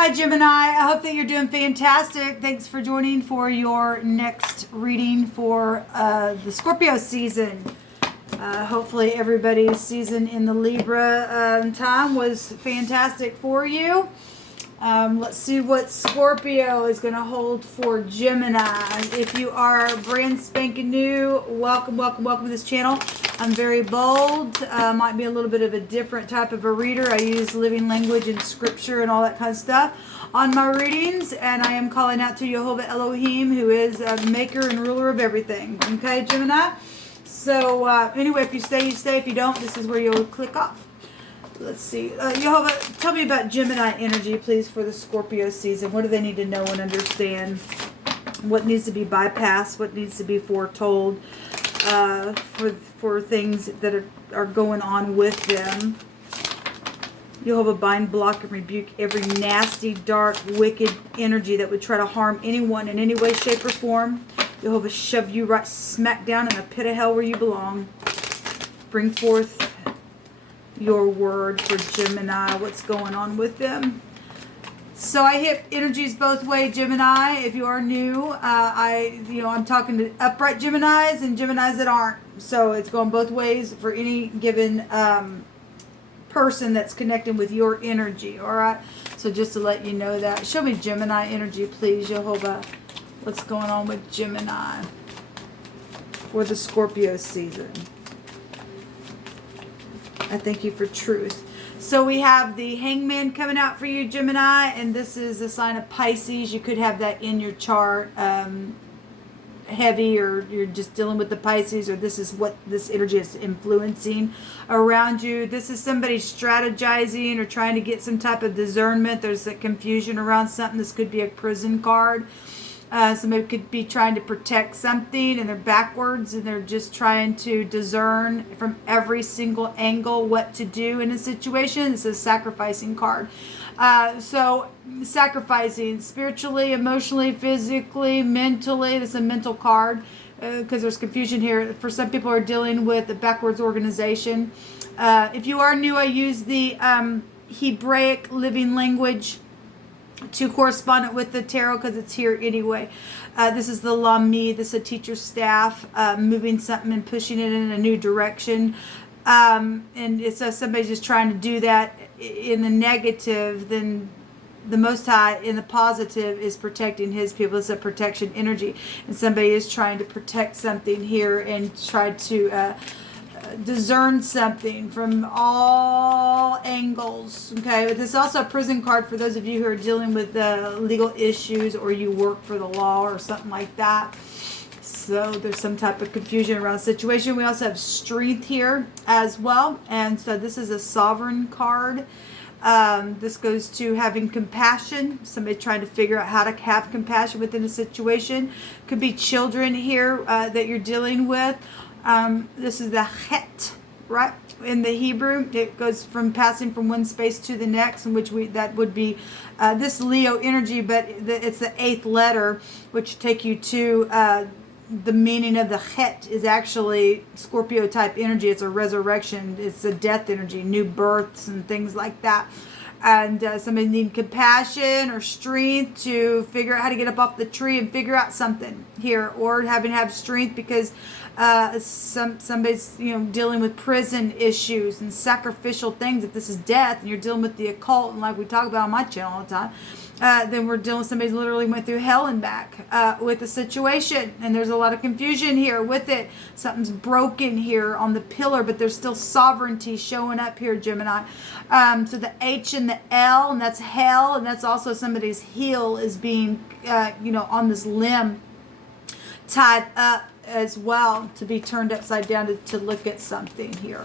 Hi Gemini, I hope that you're doing fantastic. Thanks for joining for your next reading for the Scorpio season. Hopefully everybody's season in the Libra time was fantastic for you. Let's see what Scorpio is going to hold for Gemini. If you are brand spanking new, welcome to this channel. I'm very bold. Might be a little bit of a different type of a reader. I use living language and scripture and all that kind of stuff on my readings. And I am calling out to Jehovah Elohim, who is a maker and ruler of everything. Okay, Gemini? So anyway, if you stay, you stay. If you don't, this is where you'll click off. Let's see. Jehovah, tell me about Gemini energy, please, for the Scorpio season. What do they need to know and understand? What needs to be bypassed? What needs to be foretold for things that are going on with them? Jehovah, bind, block, and rebuke every nasty, dark, wicked energy that would try to harm anyone in any way, shape, or form. Jehovah, shove you right smack down in the pit of hell where you belong. Bring forth your word for Gemini. What's going on with them? So I hit energies both ways, Gemini. If you are new, I'm talking to upright Geminis and Geminis that aren't. So it's going both ways for any given person that's connecting with your energy. All right. So just to let you know that, show me Gemini energy, please, Jehovah. What's going on with Gemini for the Scorpio season? I thank you for truth. So we have the Hangman coming out for you, Gemini, and this is a sign of Pisces. You could have that in your chart, heavy, or you're just dealing with the Pisces, or this is what this energy is influencing around you. This is somebody strategizing or trying to get some type of discernment. There's a confusion around something. This could be a prison card. Somebody could be trying to protect something and they're backwards and they're just trying to discern from every single angle what to do in a situation. It's a sacrificing card. So sacrificing spiritually, emotionally, physically, mentally. This is a mental card because there's confusion here. For some people are dealing with a backwards organization. If you are new, I use the Hebraic living language to correspond it with the tarot because it's here anyway. This is the Lami. This is a teacher's staff moving something and pushing it in a new direction. And it's somebody's just trying to do that in the negative, then the Most High in the positive is protecting his people. It's a protection energy. And somebody is trying to protect something here and try to discern something from all angles. Okay, but this is also a prison card for those of you who are dealing with legal issues or you work for the law or something like that. So there's some type of confusion around the situation. We also have strength here as well, and so this is a sovereign card. This goes to having compassion. Somebody trying to figure out how to have compassion within a situation. Could be children here that you're dealing with. This is the het, right? In the Hebrew, it goes from passing from one space to the next, in which that would be this Leo energy, but it's the 8th letter, which take you to the meaning of the het is actually Scorpio type energy. It's a resurrection. It's a death energy, new births and things like that. And somebody needing compassion or strength to figure out how to get up off the tree and figure out something here, or having to have strength because somebody's dealing with prison issues and sacrificial things. If this is death and you're dealing with the occult, and like we talk about on my channel all the time, then we're dealing with somebody who literally went through hell and back with the situation, and there's a lot of confusion here with it. Something's broken here on the pillar, but there's still sovereignty showing up here, Gemini. So the H and the L, and that's hell, and that's also somebody's heel is being on this limb tied up as well, to be turned upside down to look at something here.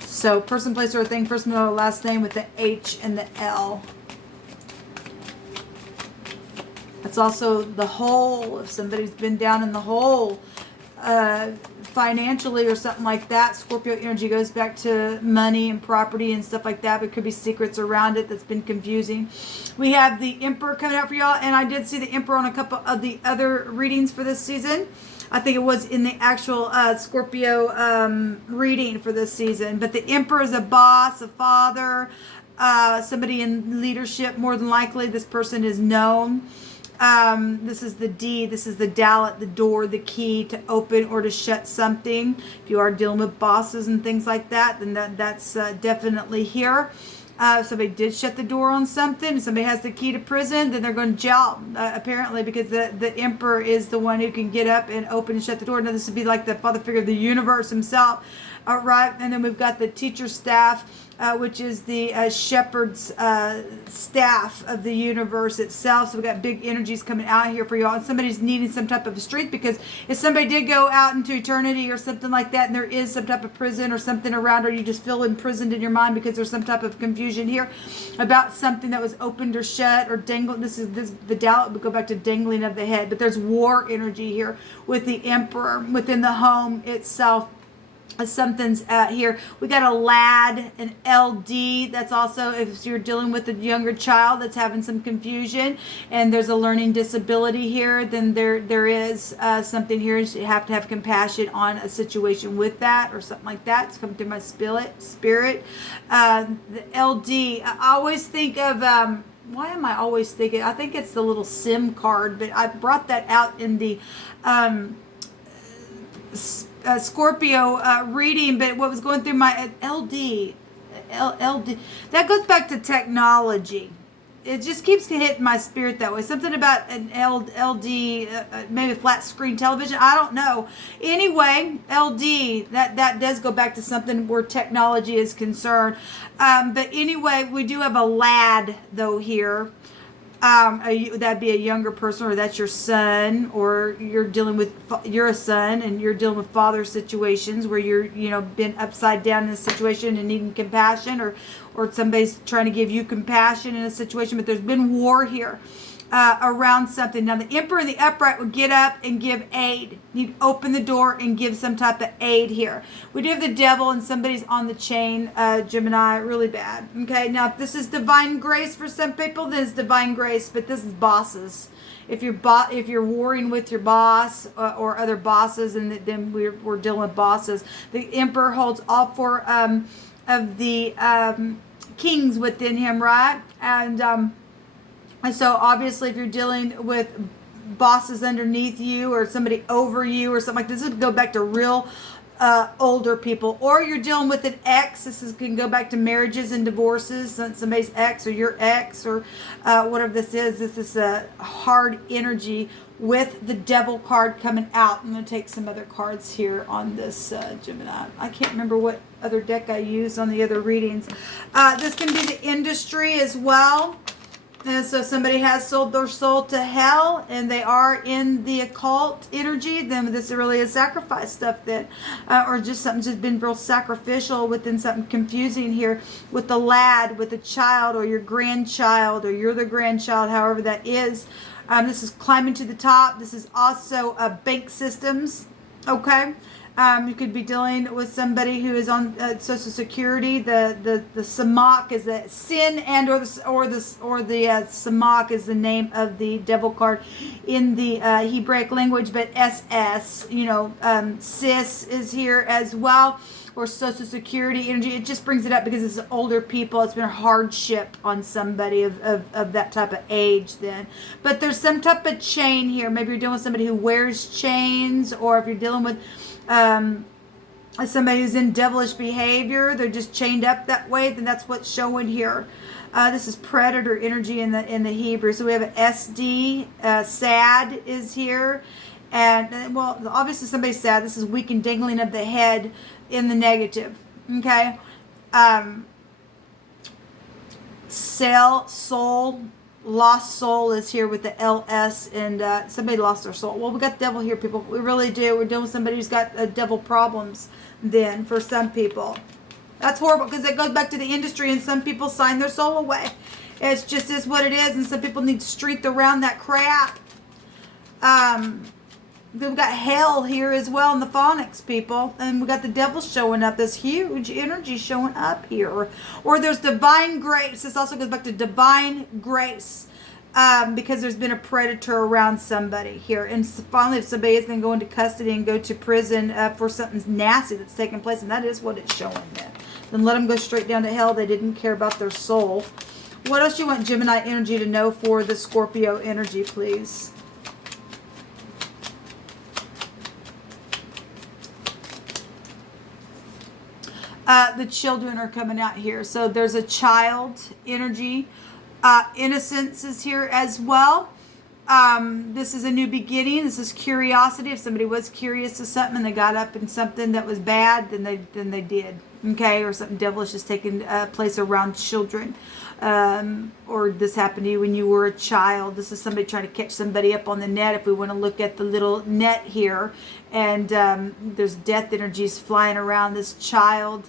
So person, place, or thing, first, middle, or last name with the H and the L. That's also the hole. If somebody's been down in the hole financially or something like that, Scorpio energy goes back to money and property and stuff like that, but it could be secrets around it that's been confusing. We have the Emperor coming out for y'all, and I did see the Emperor on a couple of the other readings for this season. I think it was in the actual Scorpio reading for this season. But the Emperor is a boss, a father, somebody in leadership. More than likely, this person is known. This is the D. This is the dowel at the door, the key to open or to shut something. If you are dealing with bosses and things like that, then that's definitely here. If somebody did shut the door on something, if somebody has the key to prison, then they're going to jail, apparently, because the Emperor is the one who can get up and open and shut the door. Now, this would be like the father figure of the universe himself. Right, and then we've got the teacher staff, which is the shepherd's staff of the universe itself. So we've got big energies coming out here for y'all. And somebody's needing some type of strength, because if somebody did go out into eternity or something like that, and there is some type of prison or something around, or you just feel imprisoned in your mind because there's some type of confusion here about something that was opened or shut or dangled. This the doubt would go back to dangling of the head. But there's war energy here with the Emperor within the home itself. Something's here. We got a lad, an LD. That's also if you're dealing with a younger child that's having some confusion, and there's a learning disability here. Then there is something here. You have to have compassion on a situation with that or something like that. It's coming through my spirit. The LD. I always think of. Why am I always thinking? I think it's the little SIM card, but I brought that out in the. Scorpio reading, but what was going through my LD, that goes back to technology. It just keeps hitting my spirit that way. Something about an LD, maybe flat screen television. I don't know. Anyway, LD, that does go back to something where technology is concerned. But anyway, we do have a lad though here. That'd be a younger person, or that's your son, or you're a son and you're dealing with father situations where you're been upside down in a situation and needing compassion, or somebody's trying to give you compassion in a situation, but there's been war here around something. Now the Emperor in the upright would get up and give aid. He'd open the door and give some type of aid here. We do have the Devil, and somebody's on the chain, Gemini, really bad. Okay, now if this is divine grace for some people, then it's divine grace, but this is bosses. If you're warring with your boss or other bosses, and then we're dealing with bosses. The Emperor holds all four of the kings within him, right? And so obviously if you're dealing with bosses underneath you or somebody over you or something like this, would go back to real older people. Or you're dealing with an ex. Can go back to marriages and divorces. Somebody's ex or your ex or whatever this is. This is a hard energy with the Devil card coming out. I'm going to take some other cards here on this Gemini. I can't remember what other deck I used on the other readings. This can be the industry as well. And so somebody has sold their soul to hell and they are in the occult energy, then this really is sacrifice stuff then. Or just something just been real sacrificial within something confusing here with the lad, with the child or your grandchild, or you're the grandchild, however that is. This is climbing to the top. This is also bank systems. Okay. You could be dealing with somebody who is on Social Security. The Samak is the sin, and or the Samak is the name of the Devil card in the Hebraic language. But SS, sis is here as well, or Social Security energy. It just brings it up because it's older people. It's been a hardship on somebody of that type of age then. But there's some type of chain here. Maybe you're dealing with somebody who wears chains, or if you're dealing with somebody who's in devilish behavior, they're just chained up that way, then that's what's showing here. This is predator energy in the Hebrew. So we have an SD, sad is here. And, well, obviously somebody's sad. This is weak and dangling of the head in the negative. Okay? Soul, lost soul is here with the LS, and somebody lost their soul. Well, we got the devil here, people. We really do. We're dealing with somebody who's got devil problems then for some people. That's horrible because it goes back to the industry, and some people sign their soul away. It's just is what it is, and some people need strength around that crap. Then we got hell here as well in the phonics, people. And we got the devil showing up. This huge energy showing up here. Or there's divine grace. This also goes back to divine grace. because there's been a predator around somebody here. And finally, if somebody is going to go into custody and go to prison for something nasty that's taking place, and that is what it's showing there, then let them go straight down to hell. They didn't care about their soul. What else you want Gemini energy to know for the Scorpio energy, please? The children are coming out here. So there's a child energy. Innocence is here as well. This is a new beginning. This is curiosity. If somebody was curious to something and they got up in something that was bad, then they did. Okay, or something devilish is taking place around children. Or this happened to you when you were a child. This is somebody trying to catch somebody up on the net. If we want to look at the little net here, and there's death energies flying around this child,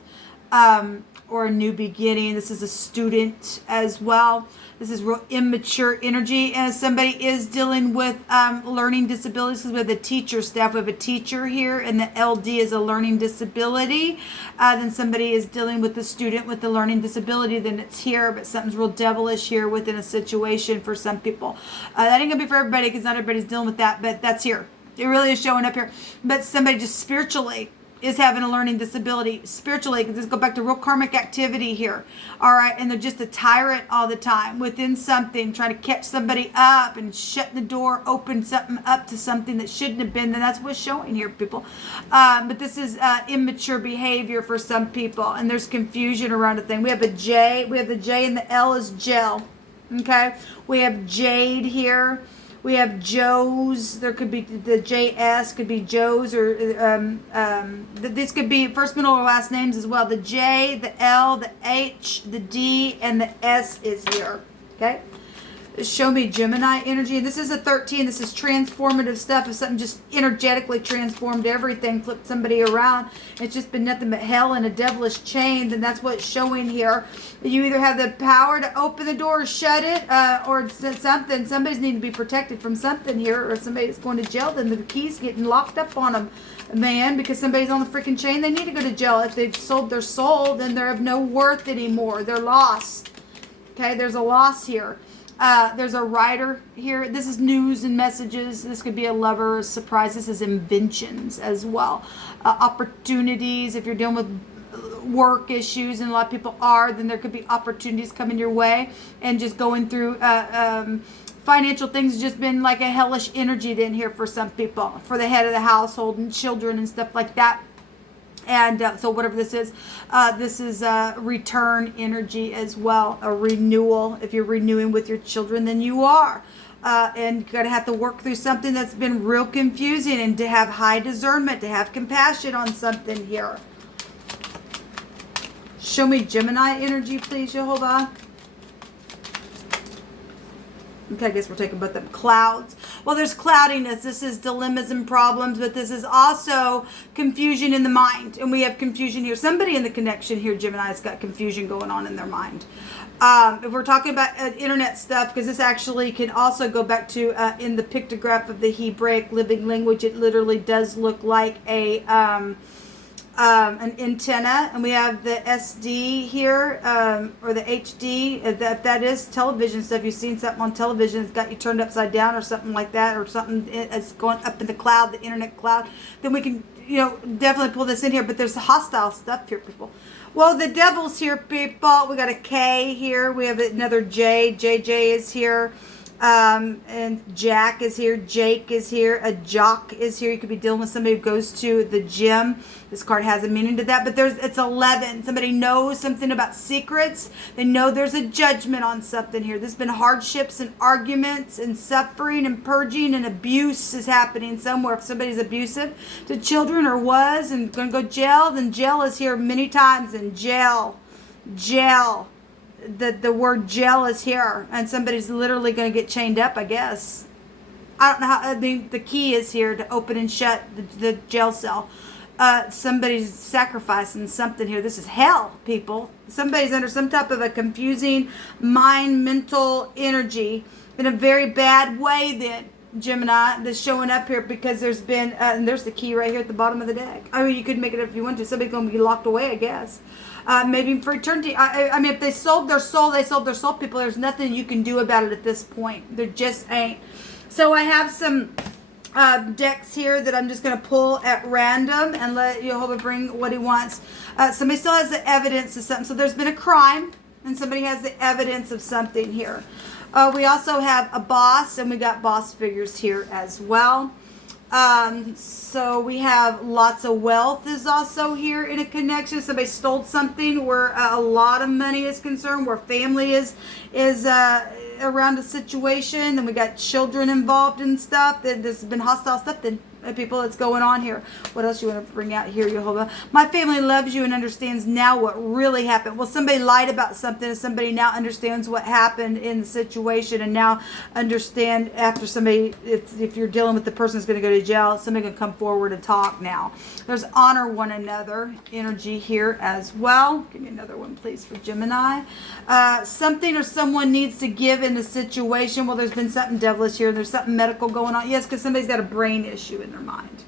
or a new beginning. This is a student as well. This is real immature energy, and somebody is dealing with learning disabilities, because we have the teacher staff. We have a teacher here, and the LD is a learning disability. Then somebody is dealing with the student with the learning disability. Then it's here, but something's real devilish here within a situation for some people. That ain't gonna be for everybody, because not everybody's dealing with that, but that's here. It really is showing up here. But somebody just spiritually is having a learning disability. Spiritually, because let's go back to real karmic activity here. All right, and they're just a tyrant all the time within something, trying to catch somebody up and shut the door, open something up to something that shouldn't have been. Then that's what's showing here, people. But this is immature behavior for some people, and there's confusion around a thing. We have a J. We have the J, and the L is gel. Okay, we have jade here. We have Joe's. There could be the JS, could be Joe's, or these could be first, middle, or last names as well. The J, the L, the H, the D, and the S is here. Okay. Show me Gemini energy. This is a 13. This is transformative stuff. If something just energetically transformed everything, flipped somebody around, it's just been nothing but hell and a devilish chain, then that's what it's showing here. You either have the power to open the door or shut it, or something. Somebody's needing to be protected from something here, or somebody's going to jail, then the key's getting locked up on them, man, because somebody's on the freaking chain. They need to go to jail. If they've sold their soul, then they're of no worth anymore. They're lost. Okay, there's a loss here. There's a writer here. This is news and messages. This could be a lover, a surprise. This is inventions as well. Opportunities. If you're dealing with work issues, and a lot of people are, then there could be opportunities coming your way. And just going through financial things has just been like a hellish energy in here for some people. For the head of the household and children and stuff like that. And so whatever this is return energy as well, a renewal. If you're renewing with your children, then you are. And you're going to have to work through something that's been real confusing, and to have high discernment, to have compassion on something here. Show me Gemini energy, please, Jehovah. Okay, I guess we're taking both of them. Clouds. Well, there's cloudiness. This is dilemmas and problems, but this is also confusion in the mind. And we have confusion here. Somebody in the connection here, Gemini's got confusion going on in their mind. If we're talking about internet stuff, because this actually can also go back to in the pictograph of the Hebraic living language, it literally does look like an antenna, and we have the SD here, or the HD. If that is television stuff, you've seen something on television that's got you turned upside down or something like that, or something that's going up in the cloud, the internet cloud, then we can, definitely pull this in here. But there's hostile stuff here, people. Well, the devil's here, people. We got a K here. We have another J. JJ is here. And Jack is here. Jake is here. A jock is here. You could be dealing with somebody who goes to the gym. This card has a meaning to that, but it's 11. Somebody knows something about secrets. They know there's a judgment on something here. There's been hardships and arguments and suffering and purging, and abuse is happening somewhere. If somebody's abusive to children or was and going to go jail, then jail is here many times. And jail. The word jail is here, and somebody's literally going to get chained up, I guess. I don't know how. I mean, the key is here to open and shut the jail cell. Somebody's sacrificing something here. This is hell, people. Somebody's under some type of a confusing mental energy in a very bad way, then, Gemini, that's showing up here, because there's been, and there's the key right here at the bottom of the deck. I mean, you could make it up if you want to. Somebody's going to be locked away, I guess. maybe for eternity. I mean, if they sold their soul, they sold their soul, people. There's nothing you can do about it at this point. There just ain't. So I have some decks here that I'm just going to pull at random and let Jehovah bring what he wants. Somebody still has the evidence of something. So there's been a crime, and somebody has the evidence of something here. We also have a boss, and we got boss figures here as well. So we have lots of wealth is also here in a connection. Somebody stole something where a lot of money is concerned, where family is around a situation. Then we got children involved in stuff. There's been hostile stuff. Then people that's going on here. What else you want to bring out here, Jehovah? My family loves you and understands now what really happened. Well, somebody lied about something, and somebody now understands what happened in the situation, and now understand after somebody, if you're dealing with the person that's going to go to jail, somebody can come forward and talk now. There's honor one another energy here as well. Give me another one, please, for Gemini. Something or someone needs to give in the situation. Well, there's been something devilish here. There's something medical going on. Yes, because somebody's got a brain issue in their mind.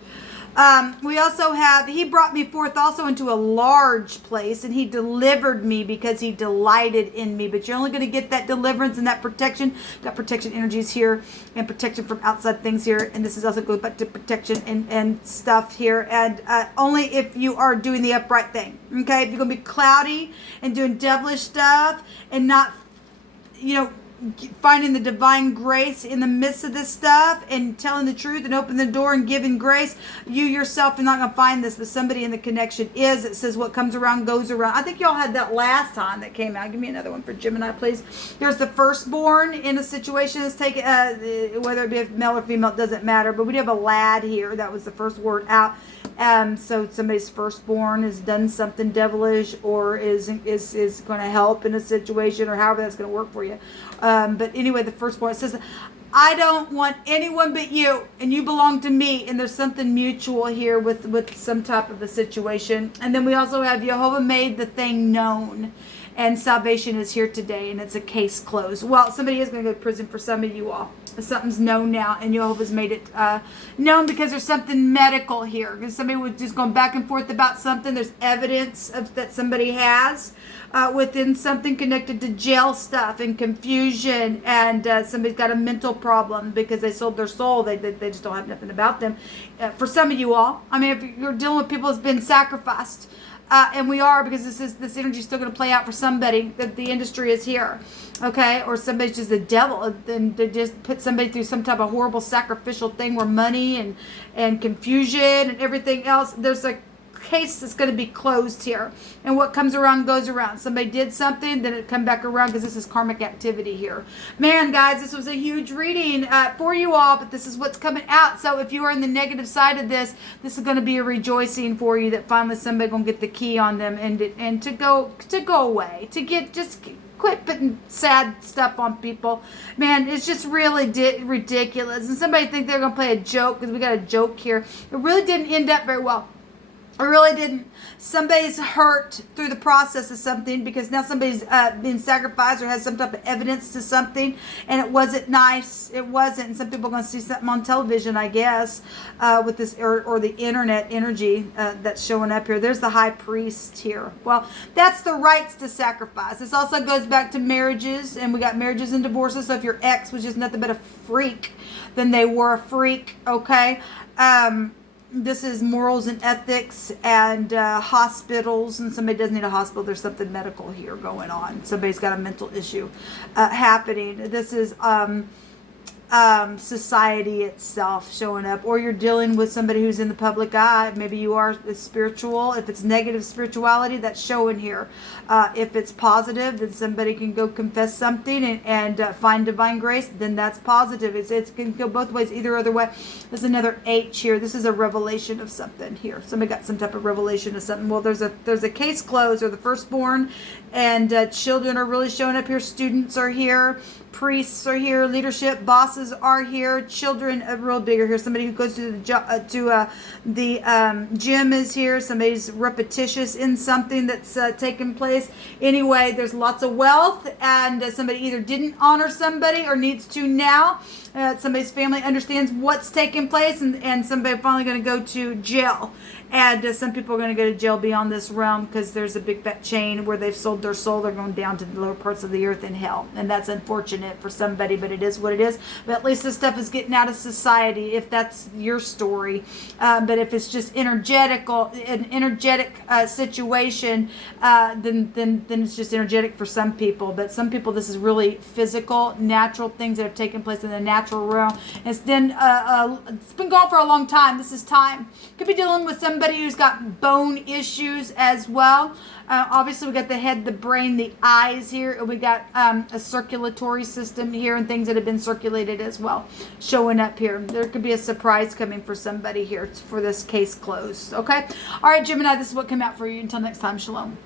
We also have, he brought me forth also into a large place, and he delivered me because he delighted in me. But you're only going to get that deliverance and that protection. Got protection energies here and protection from outside things here. And this is also goes back to protection and stuff here. And only if you are doing the upright thing. Okay, if you're going to be cloudy and doing devilish stuff and not, finding the divine grace in the midst of this stuff and telling the truth and opening the door and giving grace, you yourself are not going to find this, but somebody in the connection is. It says what comes around goes around. I think y'all had that last time that came out. Give me another one for Gemini, please. There's the firstborn in a situation that's taken, whether it be a male or female, it doesn't matter, but we do have a lad here. That was the first word out. So somebody's firstborn has done something devilish or is going to help in a situation, or however that's going to work for you. But anyway, the firstborn, it says, I don't want anyone but you, and you belong to me. And there's something mutual here with some type of a situation. And then we also have Jehovah made the thing known. And salvation is here today, and it's a case closed. Well, somebody is going to go to prison for some of you all. Something's known now, and Jehovah's made it known because there's something medical here. Because somebody was just going back and forth about something. There's evidence that somebody has within something connected to jail stuff and confusion, and somebody's got a mental problem because they sold their soul. They just don't have nothing about them. For some of you all, I mean, if you're dealing with people that's been sacrificed, and we are, because this energy is still going to play out for somebody. That the industry is here, okay? Or somebody's just a devil, and they just put somebody through some type of horrible sacrificial thing where money and confusion and everything else. There's a case that's going to be closed here, and what comes around goes around. Somebody did something, then it come back around, because this is karmic activity here. Man, guys, this was a huge reading for you all, but this is what's coming out. So if you are in the negative side of this is going to be a rejoicing for you, that finally somebody gonna get the key on them and to go away, to get just quit putting sad stuff on people. Man, it's just really ridiculous. And somebody think they're gonna play a joke, because we got a joke here. It really didn't end up very well. I really didn't. Somebody's hurt through the process of something, because now somebody's been sacrificed or has some type of evidence to something, and it wasn't nice. It wasn't. And some people are going to see something on television, I guess, with this or the internet energy that's showing up here. There's the high priest here. Well, that's the rights to sacrifice. This also goes back to marriages, and we got marriages and divorces. So if your ex was just nothing but a freak, then they were a freak, okay? This is morals and ethics and hospitals, and somebody does need a hospital. There's something medical here going on. Somebody's got a mental issue happening. This is society itself showing up, or you're dealing with somebody who's in the public eye. Maybe you are spiritual. If it's negative spirituality, that's showing here. If it's positive, then somebody can go confess something and find divine grace, then that's positive. It can go both ways, either other way. There's another H here. This is a revelation of something here. Somebody got some type of revelation of something. Well, there's a case closed, or the firstborn, and children are really showing up here. Students are here. Priests are here. Leadership, bosses are here. Children are real bigger here. Somebody who goes to the gym is here. Somebody's repetitious in something that's taking place. Anyway, there's lots of wealth, and somebody either didn't honor somebody or needs to now. Somebody's family understands what's taking place, and somebody finally going to go to jail. And some people are going to go to jail beyond this realm because there's a big fat chain where they've sold their soul. They're going down to the lower parts of the earth in hell. And that's unfortunate for somebody, but it is what it is. But at least this stuff is getting out of society if that's your story. But if it's just an energetic situation, then it's just energetic for some people. But some people, this is really physical, natural things that have taken place in the natural realm. It's been gone for a long time. This is time. Could be dealing with somebody who's got bone issues as well. Obviously, we got the head, the brain, the eyes here, and we got a circulatory system here and things that have been circulated as well showing up here. There could be a surprise coming for somebody here for this case closed. Okay? All right, Gemini, this is what came out for you. Until next time, shalom.